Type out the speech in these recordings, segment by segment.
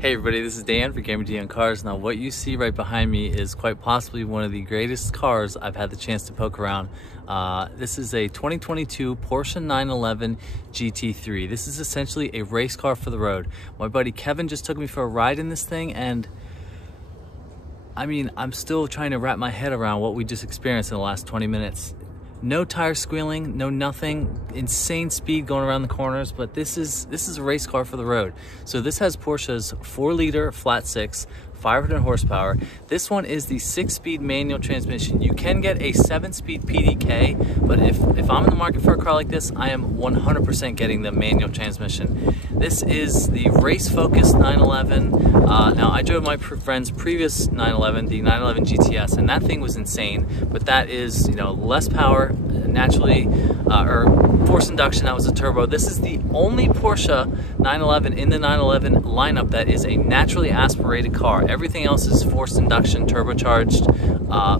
Hey everybody, this is Dan for GemmyD on Cars. Now what you see right behind me is quite possibly one of the greatest cars I've had the chance to poke around. This is a 2022 Porsche 911 GT3. This is essentially a race car for the road. My buddy Kevin just took me for a ride in this thing, and I mean, I'm still trying to wrap my head around what we just experienced in the last 20 minutes. No tire squealing, no nothing, insane speed going around the corners, but this is a race car for the road. So this has Porsche's 4-liter flat six, 500 horsepower. This one is the 6-speed manual transmission. You can get a 7-speed PDK, but if I'm in the market for a car like this, I am 100% getting the manual transmission. This is the race-focused 911. Now, I drove my friend's previous 911, the 911 GTS, and that thing was insane, but that is, you know, less power, naturally, or forced induction. That was a turbo. This is the only Porsche 911 in the 911 lineup that is a naturally aspirated car. Everything else is forced induction, turbocharged,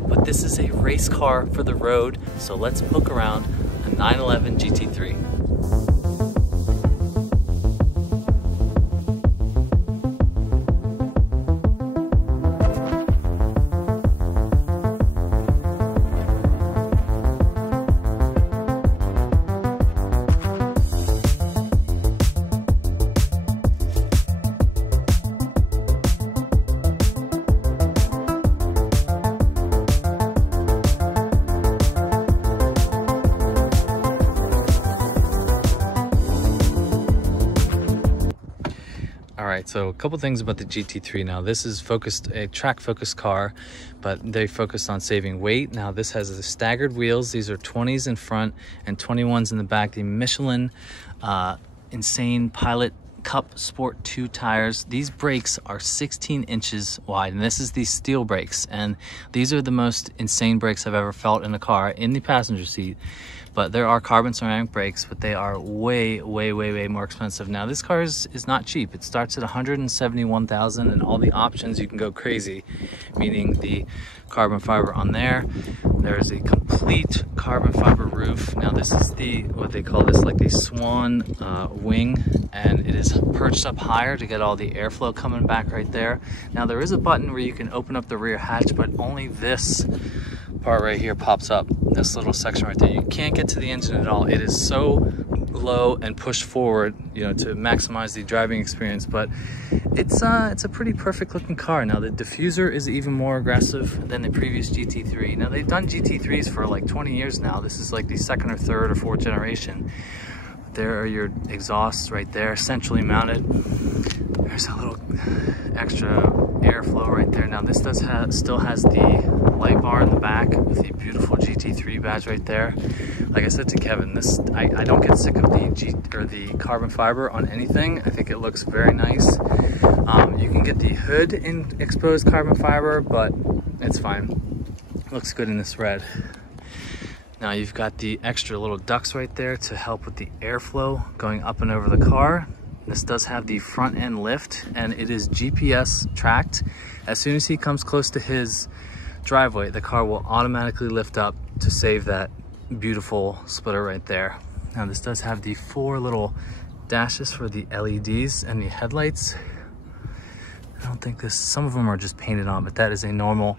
but this is a race car for the road. So let's poke around a 911 GT3. All right, so a couple things about the GT3. Now, this is a track-focused car, but they focused on saving weight. Now, this has the staggered wheels. These are 20s in front and 21s in the back. The Michelin Insane Pilot Cup Sport 2 tires. These brakes are 16 inches wide, and this is the steel brakes. And these are the most insane brakes I've ever felt in a car in the passenger seat. But there are carbon ceramic brakes, but they are way more expensive. Now, this car is not cheap. It starts at $171,000, and all the options, you can go crazy, meaning the carbon fiber on there. There's a complete carbon fiber roof. Now, this is what they call this, like the swan wing, and it is perched up higher to get all the airflow coming back right there. Now, there is a button where you can open up the rear hatch, but only this part right here pops up, this little section right there. You can't get to the engine at all. It is so low and pushed forward, you know, to maximize the driving experience, but it's a pretty perfect looking car. Now, the diffuser is even more aggressive than the previous GT3. Now, they've done GT3s for like 20 years now. This is like the second or third or fourth generation. There are your exhausts right there, centrally mounted. There's a little extra airflow right there. Now, this still has the light bar in the back with the beautiful GT3 badge right there. Like I said to Kevin, I don't get sick of the carbon fiber on anything. I think it looks very nice. You can get the hood in exposed carbon fiber, but it's fine. Looks good in this red. Now, you've got the extra little ducts right there to help with the airflow going up and over the car. This does have the front end lift, and it is GPS tracked. As soon as he comes close to his driveway, the car will automatically lift up to save that beautiful splitter right there. Now, this does have the 4 little dashes for the LEDs and the headlights. I don't think some of them are just painted on, but that is a normal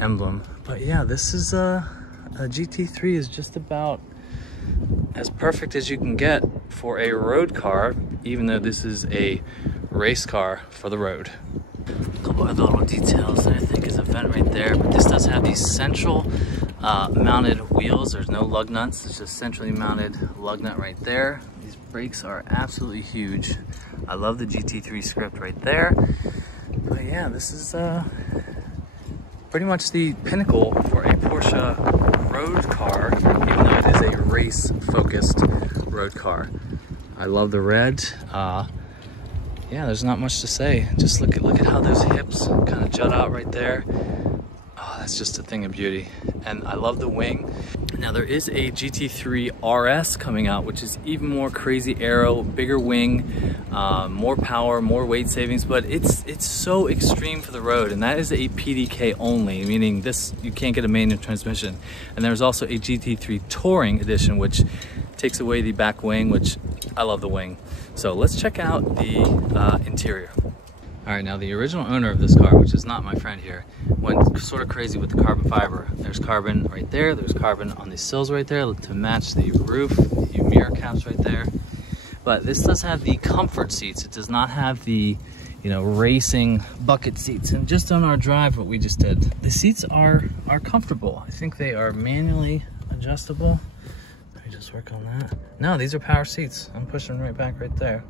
emblem. But yeah, this is a GT3 is just about as perfect as you can get for a road car, even though this is a race car for the road. A couple other little details that I think is a vent right there, but this does have these central mounted wheels. There's no lug nuts. It's just centrally mounted lug nut right there. These brakes are absolutely huge. I love the GT3 script right there. But yeah, this is pretty much the pinnacle for a Porsche road car, even though it is a race-focused road car. I love the red. Yeah, there's not much to say. Just look at how those hips kind of jut out right there. Oh, that's just a thing of beauty. And I love the wing. Now, there is a GT3 RS coming out, which is even more crazy aero, bigger wing, more power, more weight savings, but it's so extreme for the road, and that is a PDK only, meaning this, you can't get a manual transmission. And there's also a GT3 Touring Edition, which takes away the back wing, which I love the wing. So let's check out the interior. All right, now the original owner of this car, which is not my friend here, went sort of crazy with the carbon fiber. There's carbon right there, there's carbon on the sills right there to match the roof, the mirror caps right there. But this does have the comfort seats. It does not have the, you know, racing bucket seats. And just on our drive, what we just did, the seats are comfortable. I think they are manually adjustable. Let me just work on that. No, these are power seats. I'm pushing right back right there.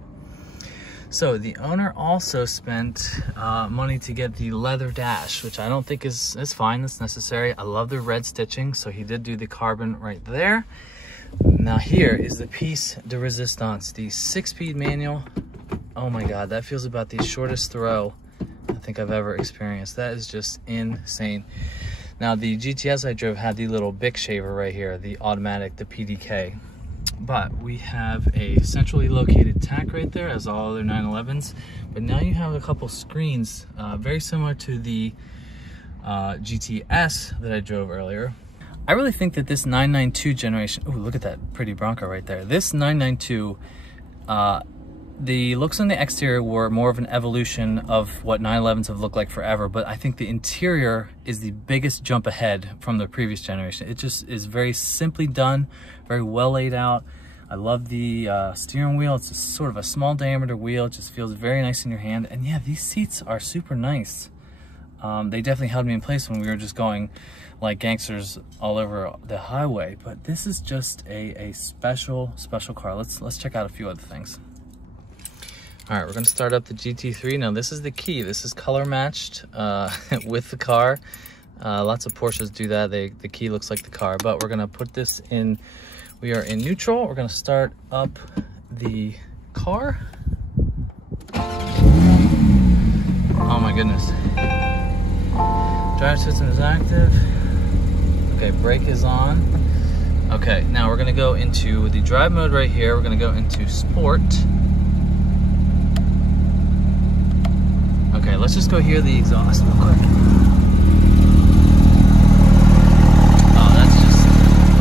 So the owner also spent money to get the leather dash, which I don't think is fine, it's necessary. I love the red stitching, so he did do the carbon right there. Now here is the piece de resistance, the 6-speed manual. Oh my God, that feels about the shortest throw I think I've ever experienced. That is just insane. Now the GTS I drove had the little Bic shaver right here, the automatic, the PDK. But we have a centrally located tack right there, as all other 911s. But now you have a couple screens, very similar to the GTS that I drove earlier. I really think that this 992 generation, oh, look at that pretty Bronco right there. This 992, the looks on the exterior were more of an evolution of what 911s have looked like forever, but I think the interior is the biggest jump ahead from the previous generation. It just is very simply done, very well laid out. I love the steering wheel. It's sort of a small diameter wheel. It just feels very nice in your hand. And yeah, these seats are super nice. They definitely held me in place when we were just going like gangsters all over the highway, but this is just a special car. Let's check out a few other things. All right, we're gonna start up the GT3. Now this is the key. This is color matched with the car. Lots of Porsches do that. The key looks like the car, but we're gonna put this in, we are in neutral. We're gonna start up the car. Oh my goodness. Drive system is active. Okay, brake is on. Okay, now we're gonna go into the drive mode right here. We're gonna go into sport. Okay, let's just go hear the exhaust real quick. Oh,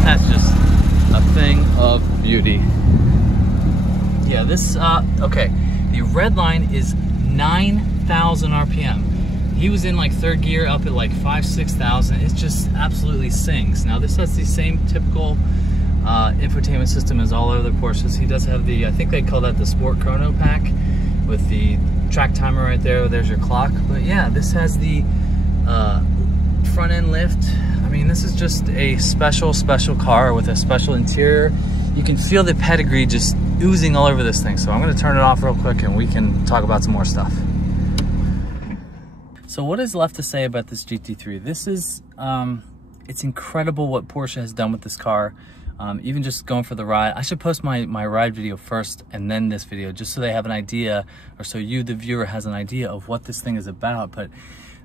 that's just a thing of beauty. Yeah, this, okay, the red line is 9,000 RPM. He was in like third gear up at like 5,000-6,000. It just absolutely sings. Now this has the same typical infotainment system as all other Porsches. He does have the, I think they call that the Sport Chrono Pack with the track timer right there. There's your clock. But yeah, this has the front end lift. I mean, this is just a special car with a special interior. You can feel the pedigree just oozing all over this thing. So I'm gonna turn it off real quick and we can talk about some more stuff. So what is left to say about this GT3? This is, it's incredible what Porsche has done with this car. Even just going for the ride. I should post my ride video first and then this video, just so they have an idea, or so you, the viewer, has an idea of what this thing is about. But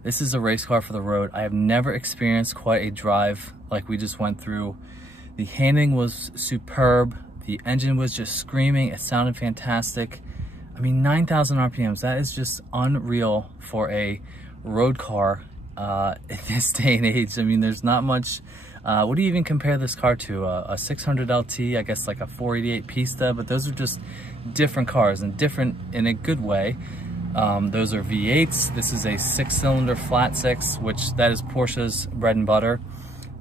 this is a race car for the road. I have never experienced quite a drive like we just went through. The handling was superb. The engine was just screaming. It sounded fantastic. I mean, 9,000 RPMs, that is just unreal for a road car in this day and age. I mean, there's not much. What do you even compare this car to? A 600 LT, I guess like a 488 Pista, but those are just different cars, and different in a good way. Those are V8s. This is a 6-cylinder flat 6, which that is Porsche's bread and butter.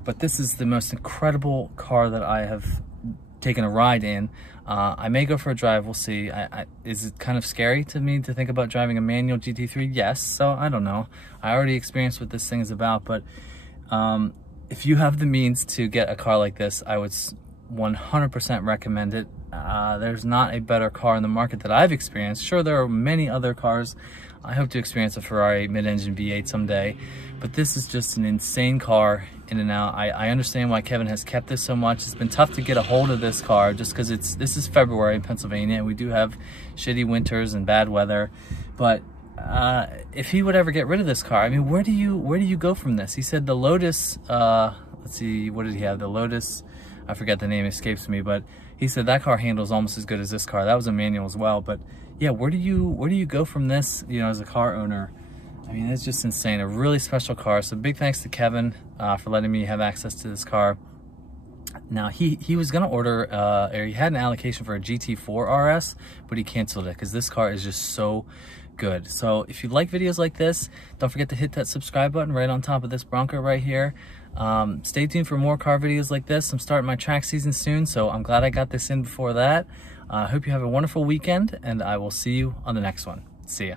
But this is the most incredible car that I have taken a ride in. I may go for a drive, we'll see. Is it kind of scary to me to think about driving a manual GT3? Yes, so I don't know. I already experienced what this thing is about, but if you have the means to get a car like this, I would 100% recommend it. There's not a better car in the market that I've experienced. Sure, there are many other cars. I hope to experience a Ferrari mid-engine V8 someday, but this is just an insane car in and out. I understand why Kevin has kept this so much. It's been tough to get a hold of this car just because this is February in Pennsylvania, and we do have shitty winters and bad weather. But if he would ever get rid of this car, I mean, where do you go from this? He said the Lotus, let's see, what did he have? The Lotus, I forget the name, escapes me, but he said that car handles almost as good as this car. That was a manual as well. But yeah, where do you go from this, you know, as a car owner? I mean, it's just insane. A really special car. So big thanks to Kevin for letting me have access to this car. Now he was gonna order, or he had an allocation for a GT4 RS, but he canceled it because this car is just so good. So if you like videos like this, don't forget to hit that subscribe button right on top of this Bronco right here. Stay tuned for more car videos like this. I'm starting my track season soon, so I'm glad I got this in before that. I hope you have a wonderful weekend, and I will see you on the next one. See ya.